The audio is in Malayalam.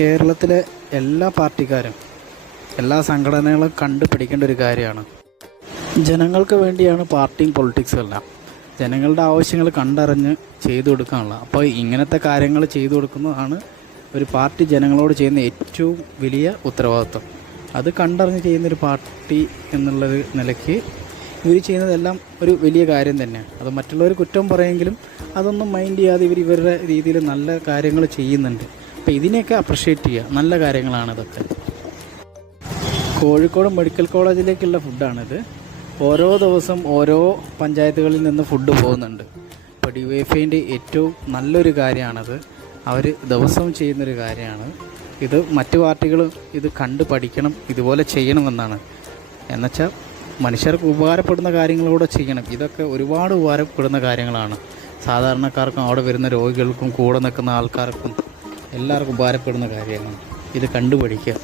കേരളത്തിലെ എല്ലാ പാർട്ടിക്കാരും എല്ലാ സംഘടനകളും കണ്ടുപിടിക്കേണ്ട ഒരു കാര്യമാണ്. ജനങ്ങൾക്ക് വേണ്ടിയാണ് പാർട്ടിയും പൊളിറ്റിക്സും എല്ലാം. ജനങ്ങളുടെ ആവശ്യങ്ങൾ കണ്ടറിഞ്ഞ് ചെയ്തു കൊടുക്കാനുള്ള. അപ്പോൾ ഇങ്ങനത്തെ കാര്യങ്ങൾ ചെയ്തു കൊടുക്കുന്നതാണ് ഒരു പാർട്ടി ജനങ്ങളോട് ചെയ്യുന്ന ഏറ്റവും വലിയ ഉത്തരവാദിത്വം. അത് കണ്ടറിഞ്ഞ് ചെയ്യുന്നൊരു പാർട്ടി എന്നുള്ളൊരു നിലയ്ക്ക് ഇവർ ചെയ്യുന്നതെല്ലാം ഒരു വലിയ കാര്യം തന്നെയാണ്. അത് മറ്റുള്ളവർ കുറ്റം പറയുമെങ്കിലും അതൊന്നും മൈൻഡ് ചെയ്യാതെ ഇവരുടെ രീതിയിൽ നല്ല കാര്യങ്ങൾ ചെയ്യുന്നുണ്ട്. അപ്പോൾ ഇതിനെയൊക്കെ അപ്രിഷ്യേറ്റ് ചെയ്യുക. നല്ല കാര്യങ്ങളാണ് ഇതൊക്കെ. കോഴിക്കോട് മെഡിക്കൽ കോളേജിലേക്കുള്ള ഫുഡാണിത്. ഓരോ ദിവസം ഓരോ പഞ്ചായത്തുകളിൽ നിന്ന് ഫുഡ് പോകുന്നുണ്ട്. ഇപ്പോൾ DYFIൻ്റെ ഏറ്റവും നല്ലൊരു കാര്യമാണത്. അവർ ദിവസവും ചെയ്യുന്നൊരു കാര്യമാണ് ഇത്. മറ്റു പാർട്ടികൾ ഇത് കണ്ട് പഠിക്കണം, ഇതുപോലെ ചെയ്യണമെന്നാണ്. എന്നുവെച്ചാൽ മനുഷ്യർക്ക് ഉപകാരപ്പെടുന്ന കാര്യങ്ങളൂടെ ചെയ്യണം. ഇതൊക്കെ ഒരുപാട് ഉപകാരപ്പെടുന്ന കാര്യങ്ങളാണ്. സാധാരണക്കാർക്കും അവിടെ വരുന്ന രോഗികൾക്കും കൂടെ നിൽക്കുന്ന ആൾക്കാർക്കും എല്ലാവർക്കും ഉപകാരപ്പെടുന്ന കാര്യമാണ്. ഇത് കണ്ടുപഠിക്കുക.